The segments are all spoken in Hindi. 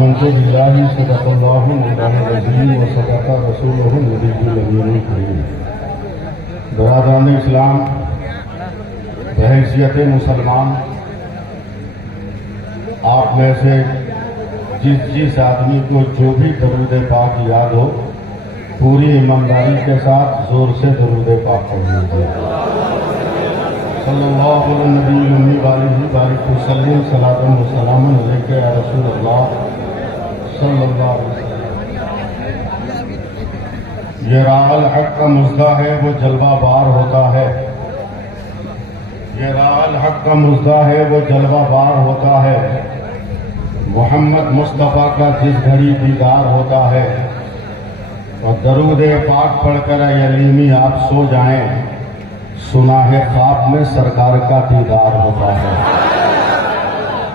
अल्हम्दुलिल्लाह सदक़ल्लाहु मौलाना अज़ीम व सदक़ रसूलुहुल नबियुल अमीनुल करीम। बरादरान इस्लाम, बहैसियत मुसलमान, आप में से जिस आदमी को जो भी दरूद पाक याद हो, पूरी ईमानदारी के साथ जोर से दरूद पाक पढ़ लीजिए। सल्लल्लाहु अलैहि वसल्लम सलातन व सलामन अलैका या रसूल अल्लाह सल्लल्लाहु अलैहि वसल्लम। ये राअल हक का मुज़्दा है वो जलवा बार होता है। ये राअल हक का मुज़्दा है वो जलवा बार होता है। मोहम्मद मुस्तफ़ा का जिस घड़ी दीदार होता है और दरूद पाक पढ़कर यलीमी आप सो जाएं, सुना है ख्वाब में सरकार का दीदार होता है।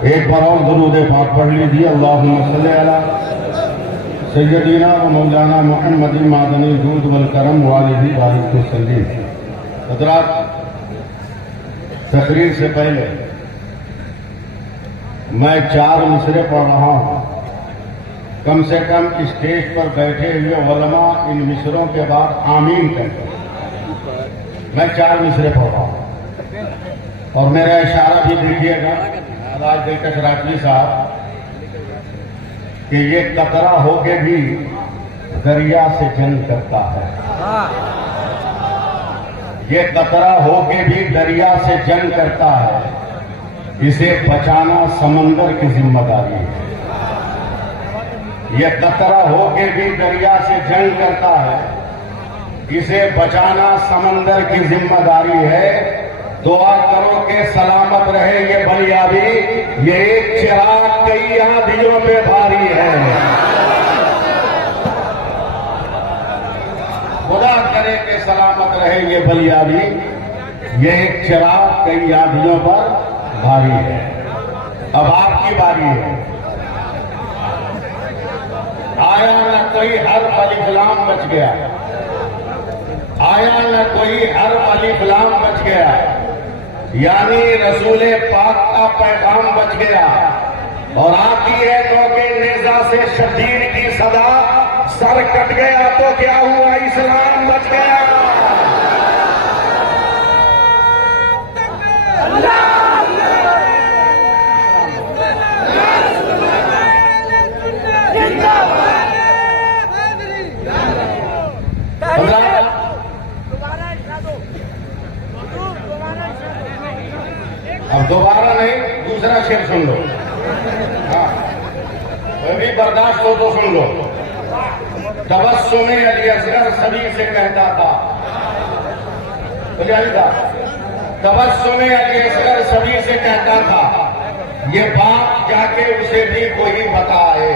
एक बार और दरूद पाक पढ़ लीजिए। अल्लाहुम्मा सल्ली अला सय्यदीना व मौलाना मुहम्मद मादनी दूध वल करम वालिही बारिक वसल्लम। हज़रात, तकरीर से पहले मैं 4 मिसरे पढ़ रहा हूं। कम से कम स्टेज पर बैठे हुए उलमा इन मिसरों के बाद आमीन कहते हैं। मैं 4 मिसरे पढ़ रहा हूं और मेरा इशारा भी देखिएगा आवाज दिलकश राजवी साहब कि ये कतरा होके भी दरिया से जंग करता है। ये कतरा होके भी दरिया से जंग करता है। इसे बचाना समंदर की जिम्मेदारी है। ये कतरा होके भी दरिया से जंग करता है। इसे बचाना समंदर की जिम्मेदारी है। दुआ करो कि सलामत रहे ये बलियाबी। ये एक चिराग कई आंधियों पे भारी है। खुदा करे कि सलामत रहे ये बलियाबी। ये एक चिराग कई आंधियों पर भारी है। अब आपकी बारी है। आया न कोई हर अलिफ-लाम बच गया। आया न कोई हर अलिफ-लाम बच गया, यानी रसूले पाक का पैगाम बच गया। और आती है तो के नेजा से शदीद की सदा, सर कट गया तो क्या हुआ, इस्लाम बच गया। अब दोबारा नहीं, दूसरा शेर सुन लो। हाँ, अभी बर्दाश्त हो तो सुन लो। तबस्सुम अली असगर सभी से कहता था, तबस्सुम अली असगर सभी से कहता था, ये बात जाके उसे भी कोई बताए।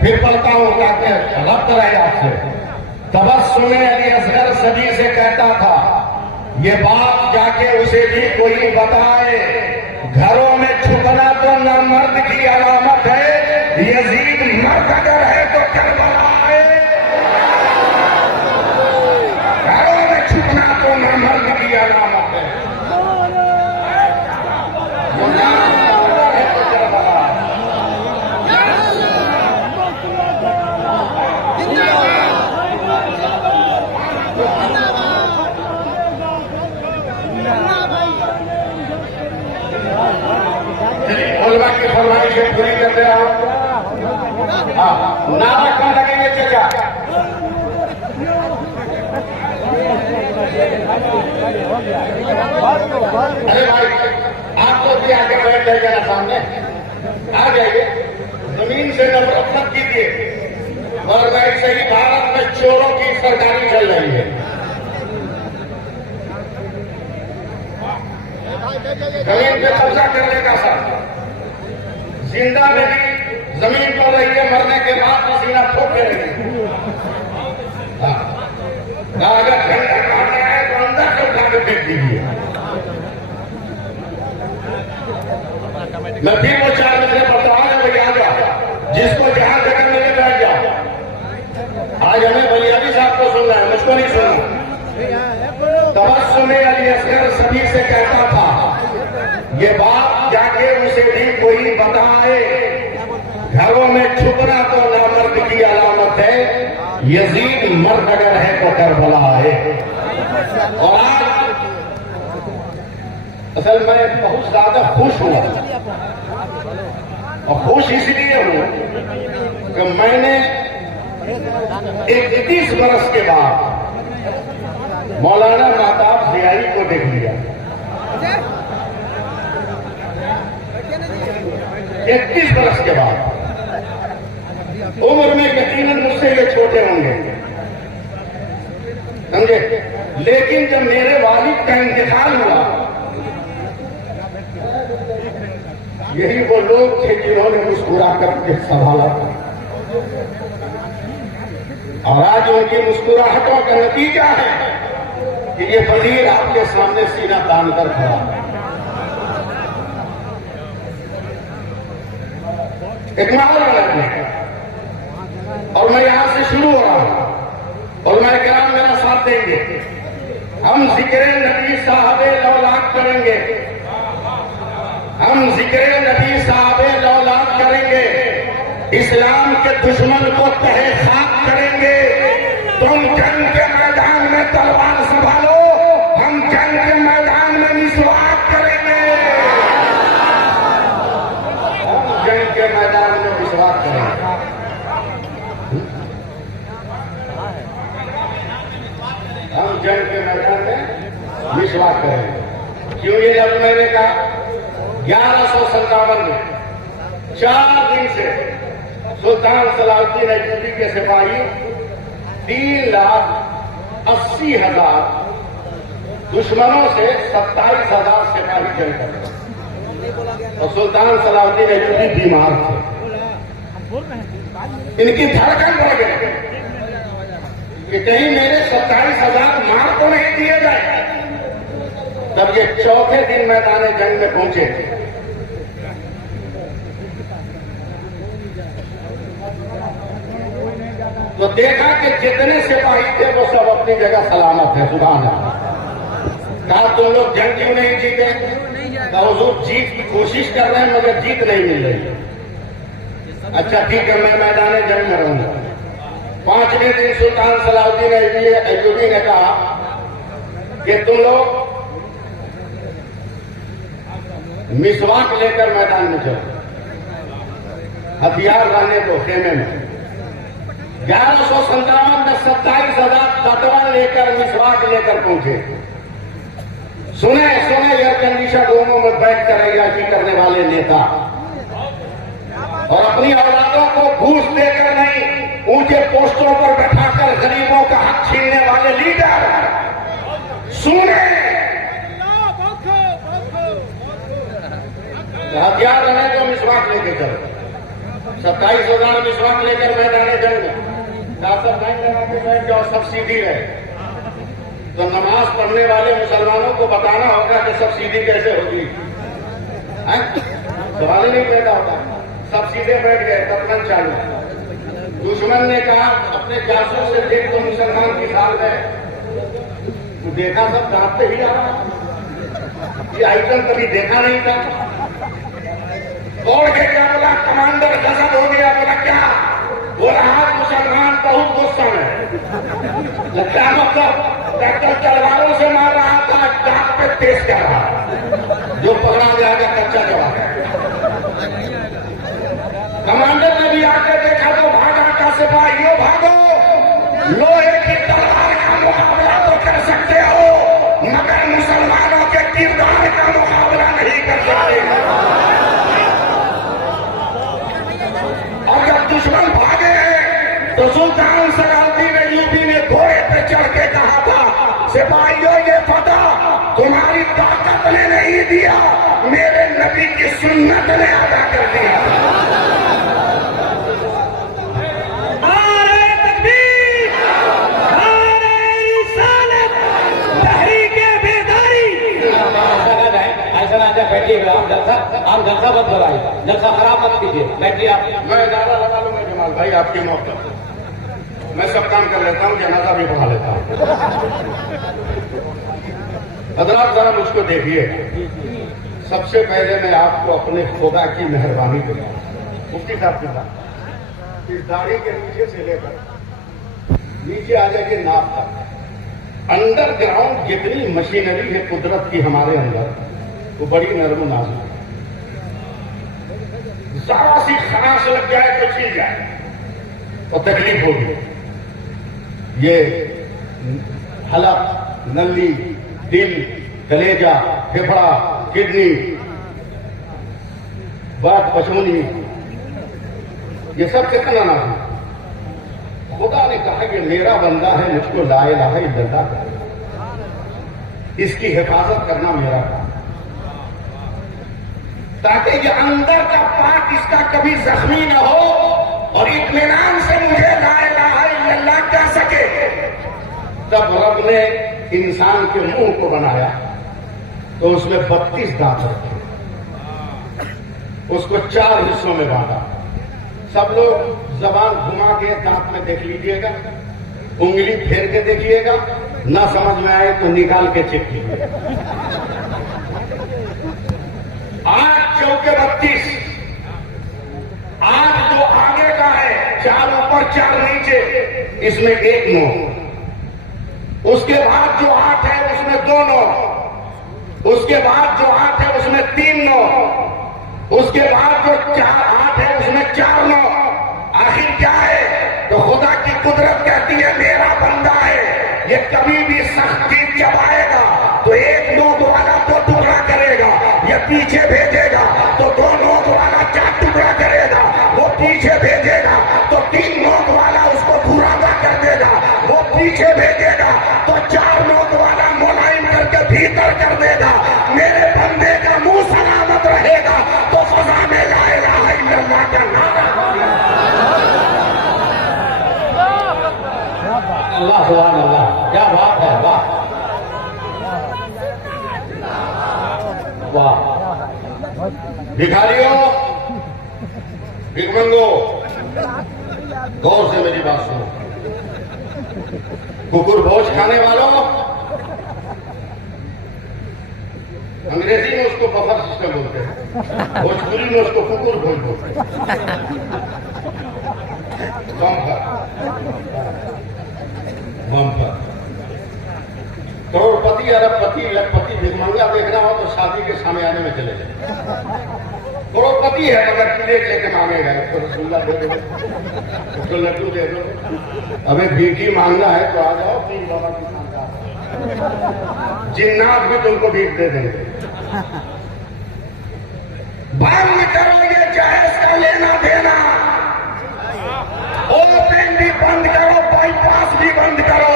फिर पढ़ता हूं ताकि रब्त रहे आपसे। तबस्सुम अली असगर सभी से कहता था, ये बात जाके उसे भी कोई बताए। घरों में छुपना तो न मर्द की अलामत है। यजीद मर्द अगर है तो करबला आए। घरों में छुपना तो न मर्द की अलामत है। उलमा की फरमाइशें पूरी करते रहो। नारा कहाँ लगेंगे चचा? अरे भाई, आपको भी आगे बैठ जाइए ना, सामने आ जाइए। जमीन से नफरत मत कीजिए। और वैसे ही भारत में चोरों की सरकारी चल रही है। जमीन पे कब्जा करने का सर जिंदा में भी जमीन पर रही है, मरने के बाद पसीना ठोकने लगी। अगर झंडा काटना है तो अंदर से उठा के फेंक दीजिए। मैं फिर वो 4 मिनट पढ़ता हूं, वही आ जाओ। जिसको जहां जगह मिले बैठ जाओ। आज हमें बलियाबी साहब को सुनना है, मुझको नहीं सुनना। तबस्सुम अली असगर सभी से कहता था, ये बात जाके उसे भी कोई बताए। घरों में छुपना तो नामर्द की अलामत है, यजीद मर्द अगर है तो करबला है। और आज असल में बहुत ज्यादा खुश हूं, और खुश इसलिए हूं कि मैंने 31 बरस के बाद मौलाना महताब ज़ियाई को देख लिया। 31 बरस के बाद, उम्र में यकीनन मुझसे ये छोटे होंगे, समझे, लेकिन जब मेरे वालिद का इंतकाल हुआ, यही वो लोग थे जिन्होंने मुस्कुरा करके संभाला, और आज उनकी मुस्कुराहटों का नतीजा है कि ये फकीर आपके सामने सीना तान कर खड़ा है। एक माहौल बना है, और मैं यहां से शुरू हो रहा हूं, और मैं क्या मेरा साथ देंगे। हम जिक्र नबी साहबे लौलाद करेंगे, हम जिक्र नबी साहबे लौलाद करेंगे, इस्लाम के दुश्मन को तहे खाक करेंगे। तुम जंग के मैदान में तलवार संभालो, हम जंग के मैदान में मिसवाक करेंगे, हम जंग के मैदान में मिसवाक करेंगे। हम जंग के मैदान में मिसवाक करेंगे। क्यों ये जब मैंने कहा 1157 में 4 दिन से सुल्तान सलाहुद्दीन अय्यूबी के सिपाही 3,80,000 दुश्मनों से 27,000 सिपाही जंग कर रहे, और सुल्तान सलाहुद्दीन अय्यूबी बीमार थे, इनकी धड़कन बढ़ गई कि कहीं मेरे 27,000 मार तो नहीं दिए जाए। तब ये चौथे दिन मैदान जंग में पहुंचे, तो देखा कि जितने सिपाही थे वो सब अपनी जगह सलामत है। सुभान अल्लाह। कहा तुम लोग जंग क्यों नहीं जीते? तो हुजूर जीत की कोशिश कर रहे हैं मगर जीत नहीं मिल रही। अच्छा ठीक है, मैं मैदान जंग में रहूंगा। 5वें दिन सुल्तान सलाहुद्दीन अय्यूबी ने कहा कि तुम लोग मिसवाक लेकर मैदान में चलो, हथियार रहने दो खेमे में। 1157 में 27,000 तटवा लेकर मिसवाक लेकर पहुंचे। सुने एयर कंडीशन रूमों में बैठ कर अय्याशी करने वाले नेता, और अपनी औलादों को घूस देकर नहीं, ऊंचे पोस्टों पर बैठाकर गरीबों का हक छीनने वाले लीडर। सुने हथियार रहने को मिसवाक लेके चलो। 27,000 मिसवाक लेकर मैदान जंग में बैठ जाओ, सब सीधी रहे। तो नमाज पढ़ने वाले मुसलमानों को बताना होगा कि सब सीधी कैसे होगी। सवाल ही नहीं पैदा होता, सब सीधे बैठ गए, तत्न चालू। दुश्मन ने कहा अपने जासूस से देख तो मुसलमान की हाल है, तो देखा सब दांतते ही आ रहा, ये आइटम कभी देखा नहीं था। दौड़ के क्या बोला, कमांडर गजब हो गया। बोला क्या? बोला आज मुसलमान बहुत गुस्सा है। क्या मतलब? डॉक्टर तलवारों से मार रहा था, दांत पे तेज कर रहा, जो पकड़ा जाएगा कच्चा जवाब है। कमांडर ने भी आके देखा तो भागा का सिपाहियों भागो, लोहे की तलवार का मुकाबला तो कर सकते हो मगर मुसलमानों के किरदार का मुकाबला नहीं कर सकते। और जब दुश्मन भागे तो सुल्तान सलाहुद्दीन अय्यूबी ने घोड़े पे चढ़ के कहा था, सिपाहियों ये फतह तुम्हारी ताकत ने नहीं दिया, मेरे नबी की सुन्नत ने अदा कर दिया। बैठिए, आप जलसा मत बनाइए, जलसा खराब मत कीजिए, बैठिए आप। मैं ज्यादा लगा लूंगा जमाल भाई आपके मौके, मैं सब काम कर लेता हूँ, जनाजा भी पढ़ा लेता हूँ। हजरात जरा मुझको देखिए, सबसे पहले मैं आपको अपने खुदा की मेहरबानी बताऊं। मुफ्ती साहब के साथ इस दाढ़ी के नीचे से लेकर नीचे आ जाएगी नाक तक अंडरग्राउंड जितनी मशीनरी है कुदरत की हमारे अंदर वो बड़ी नरम नाजुक है। जरा सी खराश लग जाए तो छिल जाए और तकलीफ होगी। ये हलक, नली, दिल, कलेजा, फेफड़ा, किडनी, बात, पछौनी, ये सब कितना ना है। खुदा ने कहा कि मेरा बंदा है, मुझको ला इलाहा इल्लल्लाह करे, इसकी हिफाजत करना मेरा काम, ताकि ये अंदर का पार्ट इसका कभी जख्मी न हो और इत्मीनान से मुझे ला इलाहा इल्लल्लाह कह सके। तब रब ने इंसान के मुंह को बनाया तो उसमें 32 दांत रखे, उसको 4 हिस्सों में बांटा। सब लोग जबान घुमा के दांत में देख लीजिएगा, उंगली फेर के देखिएगा, ना समझ में आए तो निकाल के चेक कीजिएगा। 8 चौके 32, 8 जो आगे का है, 4 ऊपर 4 नीचे, इसमें 1 9। उसके बाद जो 8 है उसमें 2 9, उसके बाद जो 8 है उसमें 3 9, उसके बाद जो 8 है उसमें 4 9। आखिर क्या है? तो खुदा की कुदरत कहती है मेरा बंदा है, ये कभी भी सख्त चीज चबाएगा तो 1 नोक वाला 2 टुकड़ा करेगा, ये पीछे भेजेगा तो 2 नोक वाला 4 टुकड़ा करेगा, वो पीछे भेजेगा तो 3 नोक वाला उसको बुरादा कर देगा, वो पीछे भेजेगा तो 4 नोक वाला मुलायम करके भीतर कर देगा। मेरे बंदे का मुंह सलामत रहेगा तो फजा में ला इलाहा इल्लल्लाह का नारा। अल्लाह सुभान अल्लाह, क्या बात है, वाह वाह। भिखारियों, भिखमंगो, गौर से मेरी बात सुनो। कुकुर भोज खाने वालों, अंग्रेजी में उसको बफर सिस्टम बोलते हैं, भोजपुरी में उसको कुकुर भोज बोलते हैं। बम्पर करोड़पति, अरबपति, लखपति, भिखमंगा देखना हो तो शादी के सामने आने में चले जाए। करोड़पति है मगर प्लेट लेके मांगेगा, उसको रसगुल्ला दे दो, उसको लड्डू दे दो। अबे भीख मांगना है तो आ जाओ, पीर बाबा की खानदान, जिन्नात भी तुमको भीख दे देंगे। बंद करो ये जहेज का लेना देना, ओपन भी बंद करो, बाईपास भी बंद करो,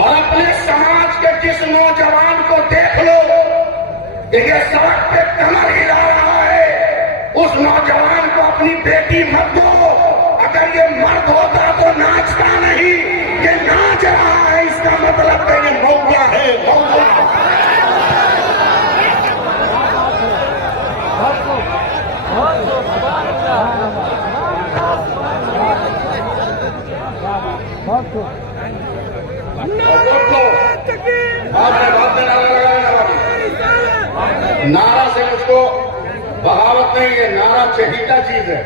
और अपने समाज के जिस नौजवान को देख लो कि ये सड़क पे कमर हिला रहा है, उस नौजवान को अपनी बेटी मत दो। अगर ये मर्द होता तो नाचता नहीं, ये नाच रहा है, इसका मतलब है ये मौका है, मौका। नारा से मुझको बगावत नहीं है, नारा चहीता चीज है,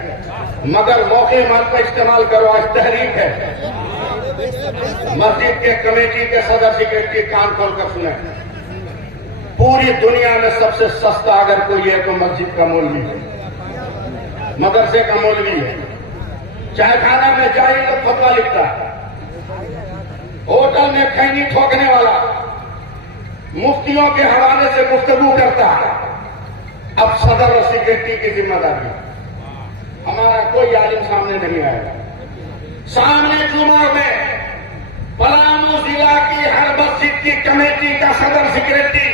मगर मौके मत पर इस्तेमाल करो। आज तहरीक है, मस्जिद के कमेटी के सदर सेक्रेटरी कान खोलकर सुने, पूरी दुनिया में सबसे सस्ता अगर कोई है तो मस्जिद का मौलवी है, मदरसे का मौलवी है। चाय खाना में जाए तो फतवा लिखता है, होटल में खैनी ठोकने वाला मुफ्तियों के हवाले से गुफ्तगू करता है। अब सदर और सेक्रेटरी की जिम्मेदारी, हमारा कोई आलिम सामने नहीं आएगा। सामने जुमा में पलामू जिला की हर मस्जिद की कमेटी का सदर सेक्रेटरी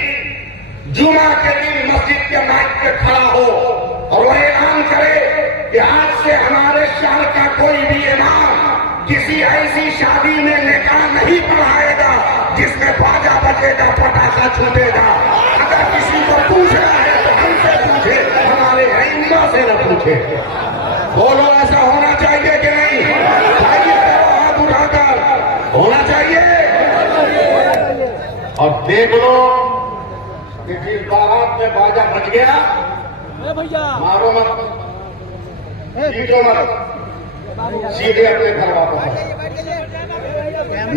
जुमा के दिन मस्जिद के माइक पे खड़ा हो और वह ऐलान करे कि आज से हमारे शहर का कोई भी इमाम किसी ऐसी शादी में निकाह नहीं पढ़ाएगा जिसमें बाजा बजेगा, पटाखा छूटेगा। अगर किसी को पूछना है तो हमसे पूछे, हमारे अइम्मा से न पूछे। बोलो ऐसा होना चाहिए कि नहीं? चाहिए तो हाथ उठाकर होना चाहिए। और देख लो कि जिस बारात में बाजा बज गया, मारो मत सीधो मत, सीधे अपने घर वापस आओ।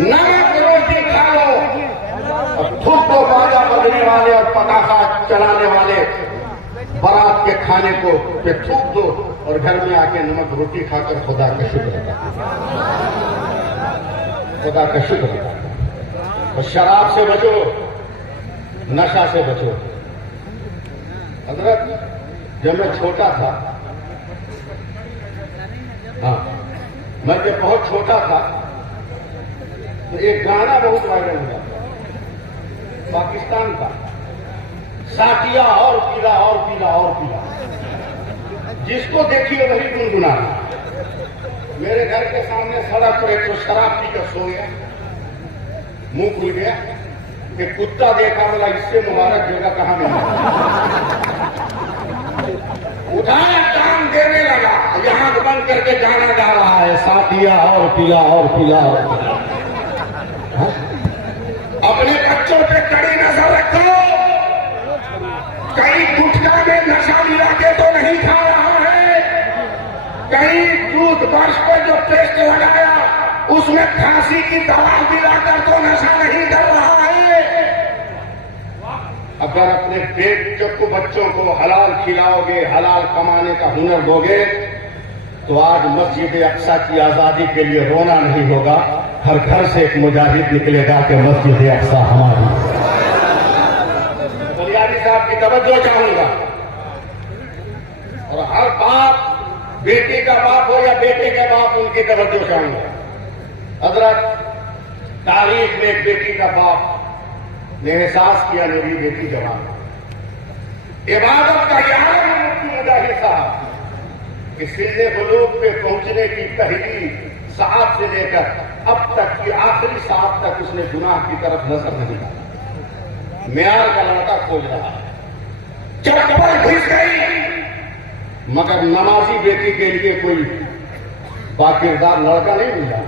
नमक रोटी खा लो और थूक दो बाजा बजने वाले और पटाखा चलाने वाले बारात के खाने को पे थूक दो और घर में आके नमक रोटी खाकर खुदा का शुक्र अदा करो, खुदा का शुक्र अदा करो। और शराब से बचो, नशा से बचो। हजरत जब मैं छोटा था, हाँ मैं जब बहुत छोटा था तो एक गाना बहुत वायरल हुआ पाकिस्तान का, साथिया और पीला और पीला और पीला, जिसको देखिए वही गुनगुनाना। मेरे घर के सामने सड़क पर एक तो शराब पीकर सो गया, मुंह खुल गया कि कुत्ता देखा, बोला इससे मुबारक जगह कहां मिला। उठाया काम देने लगा, यहां बंद करके जाना जा रहा है, साथिया और पीला और पीला और पीला। अपने बच्चों पे कड़ी नजर रखो, कहीं गुटखा में नशा मिला के तो नहीं खा रहा है, कहीं टूथब्रश पर जो पेस्ट लगाया उसमें खांसी की दवा मिलाकर तो नशा नहीं कर रहा है। अगर अपने बेटको बच्चों को हलाल खिलाओगे, हलाल कमाने का हुनर दोगे, तो आज मस्जिद अक्सा की आजादी के लिए रोना नहीं होगा। हर घर से एक मुजाहिद निकलेगा कि मस्जिद अक्सा हमारी। बुनियादी साहब की तवज्जो चाहूंगा, और हर बाप, बेटी का बाप हो या बेटे के बाप, उनकी तवज्जो चाहूंगा। हजरत तारीख में एक बेटी का बाप ने एहसास किया, मेरी बेटी जवान इबादत का यार मुफ्ती मुजाहिद साहब कि सिन्ने बुलूग पे पहुंचने की पहली साथ से लेकर अब तक की आखिरी साथ तक उसने गुनाह की तरफ नजर नहीं डाला। म्यार का लड़का खोज रहा है, चप्पल घिस गई, मगर नमाजी बेटी के लिए कोई बाकिरदार लड़का नहीं मिला।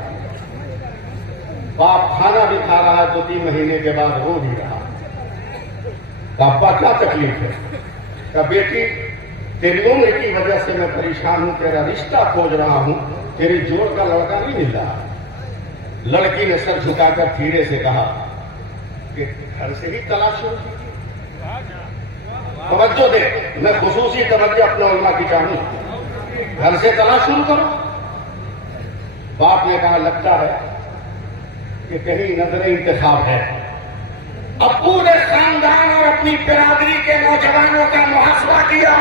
बाप खाना भी खा रहा है, 2-3 महीने के बाद रो भी रहा। पापा क्या तकलीफ है? का बेटी तेरी उम्र की वजह से मैं परेशान हूं, तेरा रिश्ता खोज रहा हूं, तेरी जोड़ का लड़का नहीं मिल रहा। लड़की ने सर झुकाकर धीरे से कहा कि घर से ही तलाश शुरू की। तवज्जो दे, मैं खुसूसी तवज्जो अपने उल्मा की चाहूं, घर से तलाश शुरू करो। बाप ने कहा लगता है कि कहीं नजर इंतखाब है। अब पूरे खानदान और अपनी बिरादरी के नौजवानों का मुहासबा किया,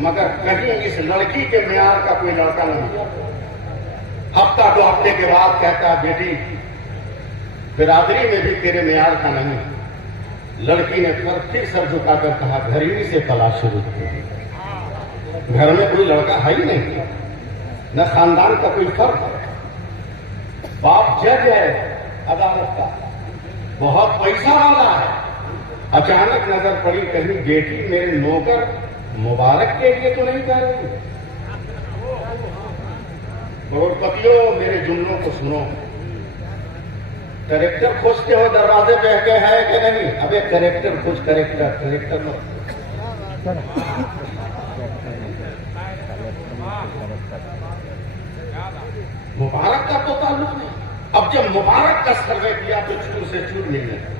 मगर कहीं इस लड़की के म्यार का कोई लड़का नहीं। हफ्ता 2 हफ्ते के बाद कहता है बेटी बिरादरी में भी तेरे म्यार का नहीं। लड़की ने फिर सर झुकाकर कहा घर ही से तलाश शुरू की। घर में कोई लड़का है ही नहीं, न खानदान का कोई फर्क है। बाप जज है अदालत का, बहुत पैसा वाला है। अचानक नजर पड़ी कहीं बेटी मेरे नौकर मुबारक के लिए तो नहीं कह रही। करोड़पतियों मेरे जुमलों को सुनो, करेक्टर खोजते हो दरवाजे पे के है कि नहीं? अबे करेक्टर खोज, करेक्टर मत। मुबारक का तो ताल्लुक नहीं। अब जब मुबारक का सर्वे किया तो चूर से चूर मिलने लगा।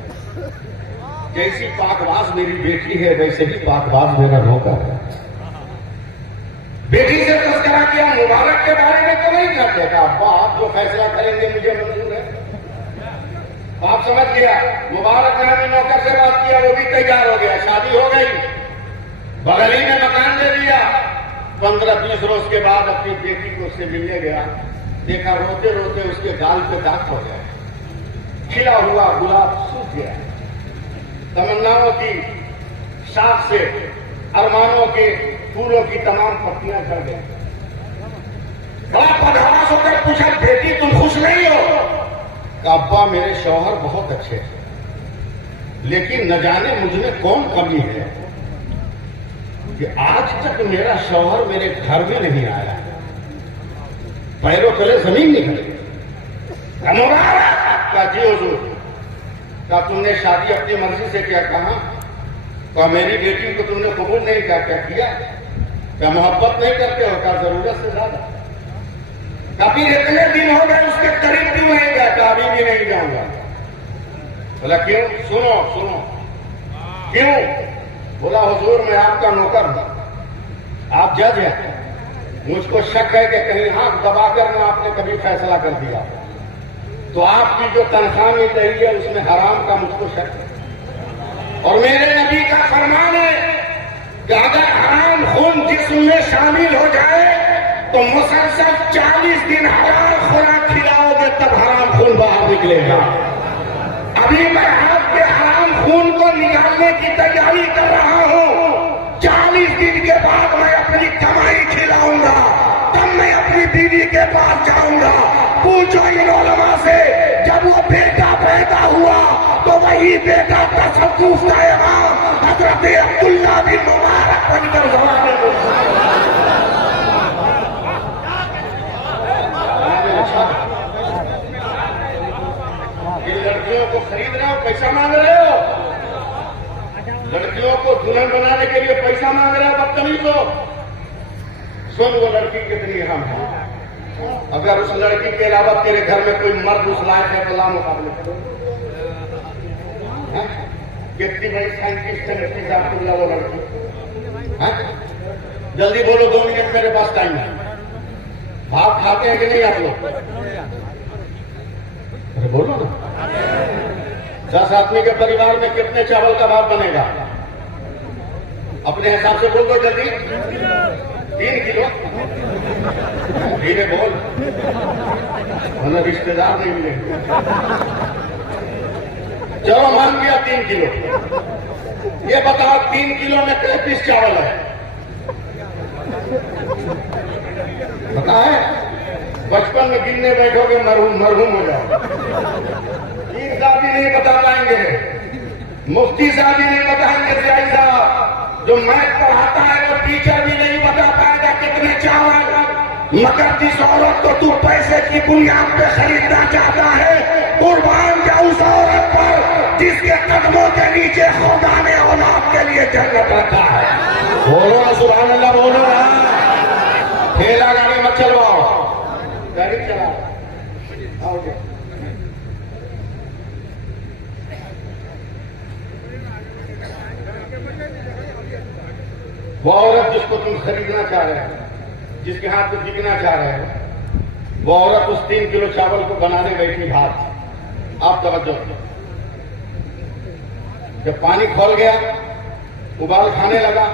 जैसी पाकबाज मेरी बेटी है वैसे ही पाकबाज मेरा नौकर है। बेटी से तस्करा किया, मुबारक के बारे में तो नहीं करते का। बाप जो फैसला करेंगे मुझे मंजूर है। बाप समझ गया, मुबारक नामी नौकर से बात किया, वो भी तैयार हो गया, शादी हो गई, बगल ही में मकान ले लिया। 15-20 रोज के बाद अपनी बेटी को उससे मिलने गया, देखा रोते रोते उसके गाल पे दाग हो गया, खिला हुआ गुलाब सूख गया, तमन्नाओं की शाख से अरमानों के फूलों की तमाम पत्तियां झड़ गई। बड़ा पधारास होकर पूछा बेटी तुम खुश नहीं हो? अब्बा मेरे शौहर बहुत अच्छे हैं, लेकिन न जाने मुझमें कौन कमी है कि आज तक मेरा शौहर मेरे घर में नहीं आया, पैरों तले जमीन निकली। क्या जी हुजूर, क्या तुमने शादी अपनी मर्जी से क्या कहा? क्या मेरी बेटी को तुमने कबूल नहीं किया? क्या किया? क्या मोहब्बत नहीं करते हो? क्या जरूरत से ज्यादा? कभी इतने दिन हो गए उसके करीब क्यों नहीं गया? कभी भी नहीं जाऊंगा। बोला क्यों? सुनो सुनो क्यों? बोला हुजूर मैं आपका नौकर हूं, आप जज हैं, मुझको शक है कि कहीं आंख दबाकर ना आपने कभी फैसला कर दिया, तो आपकी जो तनख्वाह मिल रही है उसमें हराम का मुझको शक है। और मेरे नबी का फरमान है कि अगर हराम खून जिस्म में शामिल हो जाए तो मुसलसल 40 दिन हराम खुराक खिलाओगे तब हराम खून बाहर निकलेगा। अभी मैं आपके हराम खून को निकालने की तैयारी कर रहा हूं। 40 दिन के बाद मैं अपनी कमाई खिलाऊंगा, तब मैं अपनी बीवी के पास जाऊंगा। पूछो इन उलमा से, जब वो बेटा पैदा हुआ तो वही बेटा तसव्वुफ का इमाम हजरत अब्दुल्ला बिन मुबारक बनकर जमाने इन लड़कियों को खरीद रहे हो, पैसा मांग रहे हो, लड़कियों को दुल्हन बनाने के लिए पैसा मांग रहे हो, बदतमीज हो। सुन वो लड़की कितनी अहम है, अगर उस लड़की के अलावा तेरे घर में कोई मर्द उस लायक है तो ला मुकाबले करो। कितनी बड़ी साइंटिस्ट है अब्दुल्ला वो लड़की। जल्दी बोलो, 2 मिनट मेरे पास टाइम है। भात खाते हैं कि नहीं आप लोग? अरे बोलो ना। 10 आदमी के परिवार में कितने चावल का भात बनेगा? अपने हिसाब से बोल दो जल्दी। 3 किलो। धीरे बोल, वरना रिश्तेदार नहीं मिलेंगे। चलो मान गया 3 किलो। ये बताओ 3 किलो में कितने पीस चावल है? पता है? बचपन में गिनने बैठोगे मरहूम हो जाओ। पीर साहब भी नहीं बता पाएंगे, मुफ्ती साहब भी नहीं बताएंगे, सियाई साहब जो मैथ पढ़ाता है वो टीचर भी नहीं बता पाएगा कितने चावल। मगर जिस औरत को तू पैसे की बुनियाद पे खरीदना चाहता है, कुर्बान जा उस औरत पर जिसके कदमों के नीचे खुदा ने औलाद के लिए जन्नत रखा है। बोलो ना सुभान अल्लाह, बोलो ना। ठेला गाड़ी मत चलवाओ, गाड़ी चलाओ। आओ वो औरत जिसको तुम खरीदना चाह रहे हो, जिसके हाथ को बिकना चाह रहे हो, वो औरत उस 3 किलो चावल को बनाने बैठी भात। आप तवज्जो, जब पानी खोल गया, उबाल खाने लगा,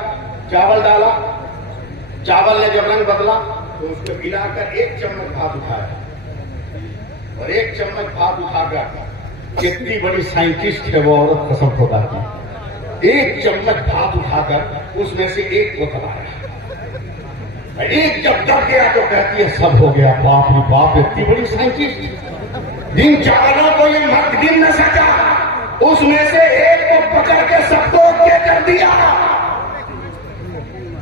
चावल डाला, चावल ने जब रंग बदला तो उसको मिलाकर 1 चम्मच भात उठाया और 1 चम्मच भात उठाकर, कितनी बड़ी साइंटिस्ट है वो औरत, कसम खुदा की, 1 चम्मच भात उठाकर उसमें से 1 को दबाया। 1 जब दब गया तो कहती है सब हो गया। बाप रे बाप, इतनी बड़ी साइंटिस्ट। जिन चावलों को ये मर्द गिन न सका, उसमें से 1 को पकड़ के सबको ओके कर दिया।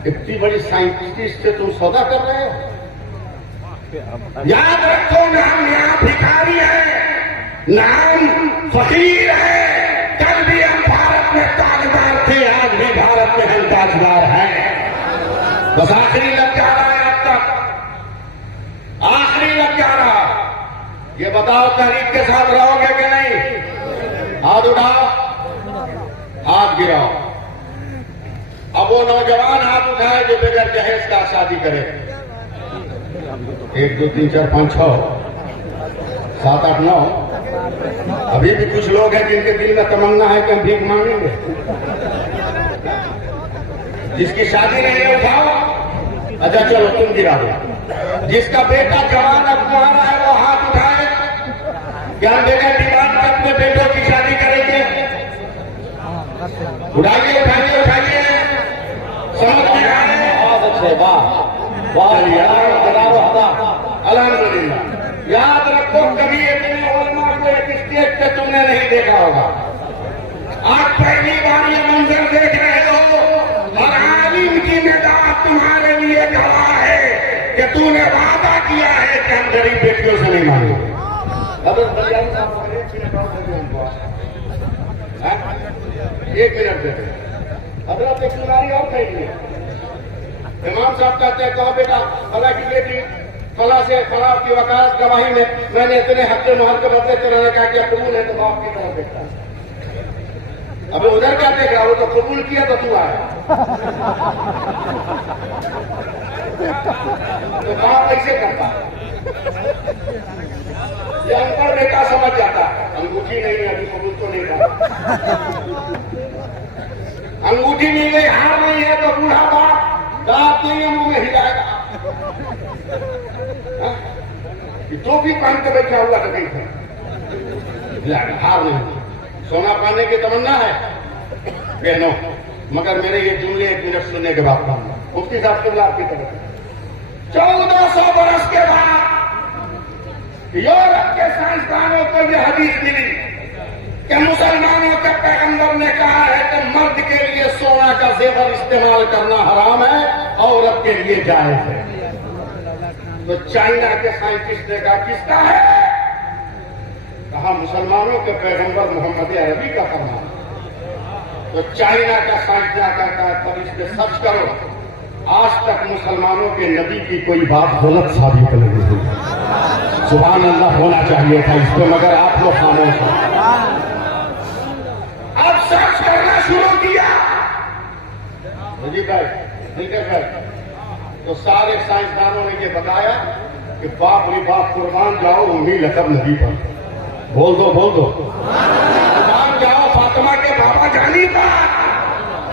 इतनी बड़ी साइंटिस्ट से तुम सौदा कर रहे हो? याद रखो, नाम यहाँ भिखारी है, नाम फकीर है। कल भी हम भारत में ताजदार थे, आज भी भारत में हम ताजदार हैं। बस आखिरी लग जा रहा है, अब तक आखिरी लग जा रहा। ये बताओ तहरीक के साथ रहोगे कि नहीं? हाथ उठाओ, हाथ गिराओ। अब वो नौजवान हाथ उठाए जो बगैर जहेज का शादी करे। 1 2 3 4 5 6 7 8 9। अभी भी कुछ लोग हैं जिनके दिल में तमन्ना है कि हम भीख मांगेंगे। जिसकी शादी नहीं है उठाओ। अच्छा चलो तुम गिरा दो। जिसका बेटा जवान अब तुम्हारा है वो हाथ उठाए। ज्ञान देने डिमांड में अपने बेटों की शादी करेंगे। उठाइए उठाइए उठाइए, समझ में आ रहे हैं? बहुत अच्छे, वाह वाह, अल्हम्दुलिल्लाह। याद रखो, कभी इतने उलमा को एक स्टेज पे तुमने नहीं देखा होगा। आज पहली बार ये मंजर देख रहे हो और आलिम की निगाह तुम्हारे लिए गवाह है कि तूने वादा किया है कि हम गरीब बेटियों से नहीं मांगेंगे। एक मिनट दे, हजरत एक सुनारी और कहेंगे। इमाम साहब कहते हैं कहो बेटा फला की बेटी फला से फला की वकालत गवाही में मैंने इतने हफ्ते मोहर के बदले तेरे ने कहा कि कबूल है तो बाप की तरफ देखता है। अब उधर क्या देख रहा, वो तो कबूल किया तो तू आया, तो बाप ऐसे करता है। ये अनपढ़ बेटा समझ जाता है अंगूठी नहीं है अभी कबूल तो नहीं था, अंगूठी मिल गई हार नहीं है तो बूढ़ा बाप दांत नहीं है मुंह में हिलाएगा, टोपी पहन के बैठा हुआ तो कहीं हार नहीं। सोना पाने की तमन्ना है बहनों, मगर मेरे ये जुमले 1 मिनट सुनने के बाद मुफ्ती साहब के आपकी तरफ 1400 बरस के बाद यूरोप के साइंसदानों को यह हदीस मिली कि मुसलमानों के पैगंबर ने कहा है कि मर्द के लिए सोना का जेवर इस्तेमाल करना हराम है, औरत के लिए जायज है। तो चाइना के साइंटिस्ट ने कहा किसका है, कहा मुसलमानों के पैगंबर मोहम्मद अरबी का फरमान। तो चाइना का साइंसदान कहता है तब इस पे सर्च करो, आज तक मुसलमानों के नबी की कोई बात गलत साबित नहीं हुई। सुभान अल्लाह होना चाहिए था इस पे, मगर आप लोग खामोश हैं। अब सर्च करना शुरू किया जी भाई दिलकश भाई, तो सारे साइंसदानों ने ये बताया कि बाप रे बाप कुर्बान जाओ उम्मी लकब नबी पर, बोल दो कुर्बान जाओ फातिमा के बाबा जानी पर,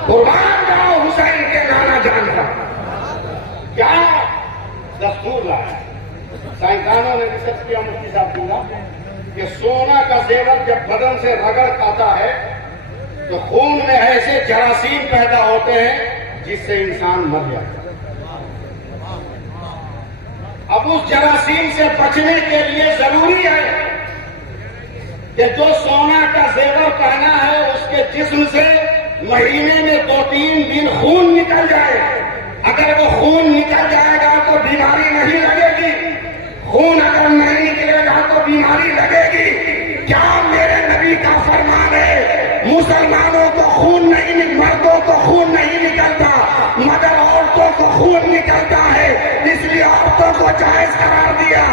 कुर्बान जाओ हुसैन के नाना जान पर। क्या दस्तूर लाया साइंसदानों ने रिसर्च किया, मुफ्ती साहब दूंगा कि सोना का जेवर जब बदन से रगड़ खाता है तो खून में ऐसे जरासीम पैदा होते हैं जिससे इंसान मर जाता है। अब उस जरासीम से बचने के लिए जरूरी है कि जो सोना का जेवर पहना है उसके जिस्म से महीने में 2-3 दिन खून निकल जाए। अगर वो खून निकल जाएगा तो बीमारी नहीं लगेगी, खून अगर नहीं निकलेगा तो बीमारी लगेगी। क्या मेरे नबी का फरमान है मुसलमानों को खून नहीं, मर्दों को खून नहीं निकलता मगर औरतों को खून निकलता है, इसलिए औरतों को जायज करार दिया,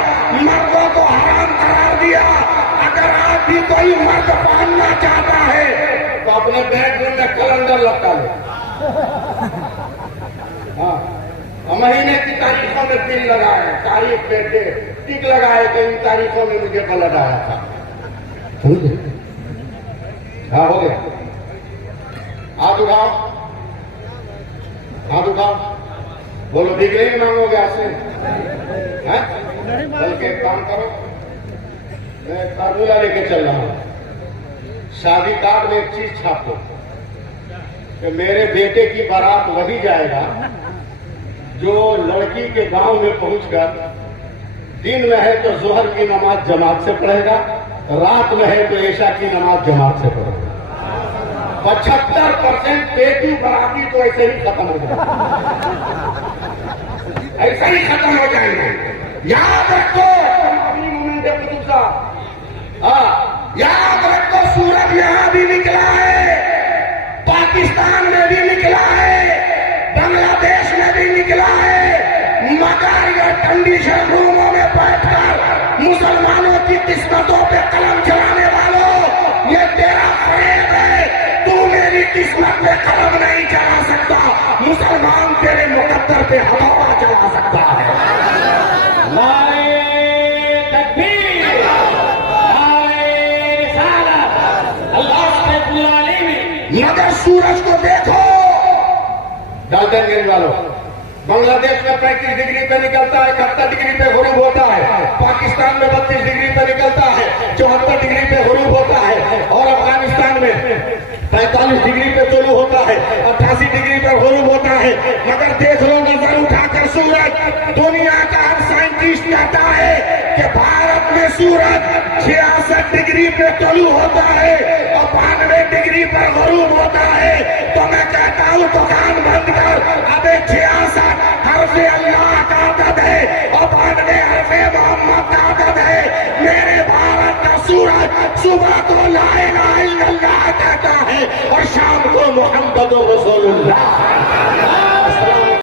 मर्दों को हराम करार दिया। अगर आप भी कोई मर्द पहनना चाहता है तो अपने बेडरूम में कैलेंडर लटका लो, हाँ, महीने की तारीखों में दिन लगाए, तारीख पे टिक लगाए तो इन तारीखों में मुझे बलद आया था। हाँ हो गया, हाथ उठाओ, हाथ उठाओ, बोलो डिग्री नहीं मांगोगे आपसे, बल्कि एक काम करो, मैं काबूला लेके चल रहा हूं, शादी कार्ड में एक चीज छाप दो कि मेरे बेटे की बारात वही जाएगा जो लड़की के गांव में पहुंचकर दिन में है तो जोहर की नमाज जमात से पढ़ेगा, रात में है तो ऐशा की नमाज जमात से पढ़ेगा। 75% बेटी बराती तो ऐसे ही खत्म हो जाएगी, ऐसे ही खत्म हो जाएंगे। याद रखो कुतुब साहब, हाँ याद रखो सूरज यहां भी निकला है, पाकिस्तान में भी निकला है, बांग्लादेश में भी निकला है, मगर यह कंडीशन रूमों में बैठकर मुसलमानों की किस्मतों पे कलम चलाने वालों, ये तेरा फरेब है, तू मेरी किस्मत पे कलम नहीं चला सकता, मुसलमान तेरे मुकद्दर पे हवा चला सकता है। नारे तकबीर, नारे रिसालत, अल्लाह रब्बुल आलमीन। मगर सूरज को देखो, डाल्टनगंज वालों, बांग्लादेश में 35 डिग्री पे निकलता है, 71 डिग्री पे गुरूब होता है, पाकिस्तान में 32 डिग्री पे निकलता है, 74 डिग्री पे गुरूब होता है, और अफगानिस्तान में 45 डिग्री पे तुलू होता है, 88 डिग्री पे गुरूब होता है। मगर देख लो नजर उठाकर सूरज, दुनिया का हर साइंटिस्ट कहता है कि भारत में सूरज 66 डिग्री पे तुलू होता है और 92 डिग्री पर गुरूब होता है। तो मैं कहता हूं दुकान बंद कर, अबे 66 हर्फे अल्लाह का आदत है और 92 हर्फे मोहम्मद का आदत है। मेरे भारत का सूरज सुबह को ला इलाहा इल्लल्लाह कहता है और शाम को मोहम्मद रसूलुल्लाह।